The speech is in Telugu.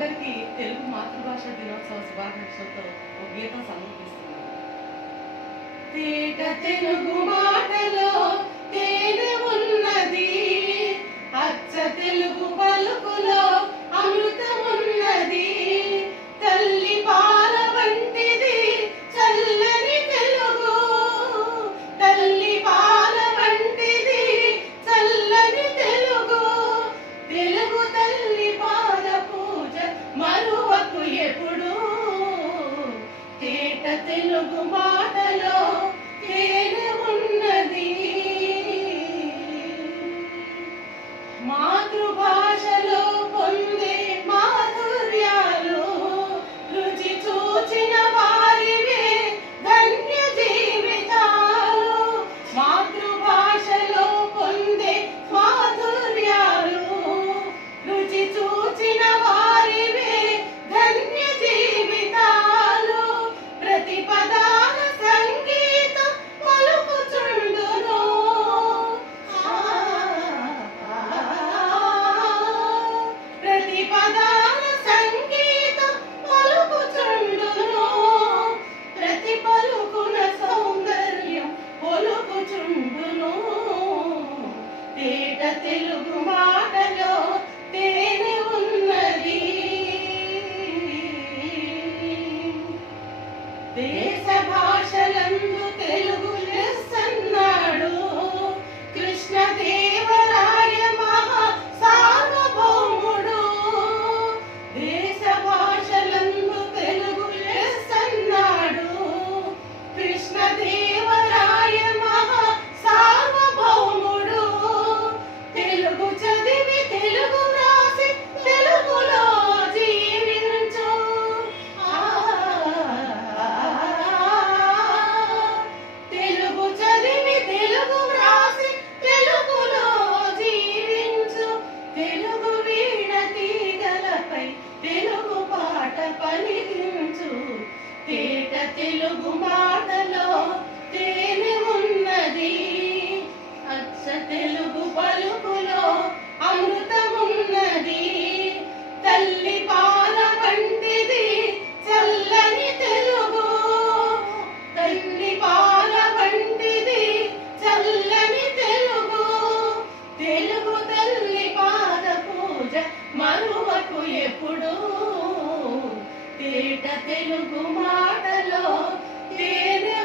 అందరికీ తెలుగు మాతృభాష దినోత్సవ శుభాకాంక్షలతో ఒక గీతం సమర్పిస్తున్నాను. తేట తెలుగు మాటలో తేనె ఉన్నది, అచ్చ తెలుగు పలుకులో అమృతమున్నది. తల్లి పాల వంటిది చల్లని తెలుగు, తల్లి పాల వంటిది చల్లని తెలుగు. తెలుగు తల్లి పాద పూజ మరువకు ఎప్పుడు, తేట తెలుగు మాటలో తేనె ఉన్నది. మాతృభాషలో పొందే మాధుర్యాలు రుచి చూచిన వారివే ధన్య జీవితాలు. మాతృభాషలో పొందే మాధుర్యాలు రుచి చూచిన వారివే ధన్య జీవితాలు. ప్రతి పదాల సంగీతం పలుకుచుండును, ప్రతి పదాల సంగీతం పలుకుచుండును. ప్రతి పలుకున సౌందర్యం పలుకుచుండును. తేట తెలుగు మాటలో తేనె ఉన్నది. దేశ భాషలందు తెలుగు లెస్సన్నాడు కృష్ణదేవరాయ మహా సార్వభౌముడు. దేశ భాషలందు తెలుగు లెస్సన్నాడు కృష్ణదేవరాయ మహా సార్వభౌముడు. తెలుగు చదివి తెలుగు రాసి తెలుగులో జీవించు, తెలుగు చదివి తెలుగు రాసి తెలుగులో జీవించు. తెలుగు వీణ తీగలపై తెలుగు పాట పలికించు. తేట తెలుగు మాటలో తేనె ఉన్నది, అచ్చ తెలుగు పలుకులో అమృతమున్నది. తల్లి పాల వంటిది చల్లని తెలుగు, తల్లి పాల వంటిది చల్లని తెలుగు. తెలుగు తల్లి పాద పూజ మరువకు ఎప్పుడు, తేట తెలుగు మాటలో తేనె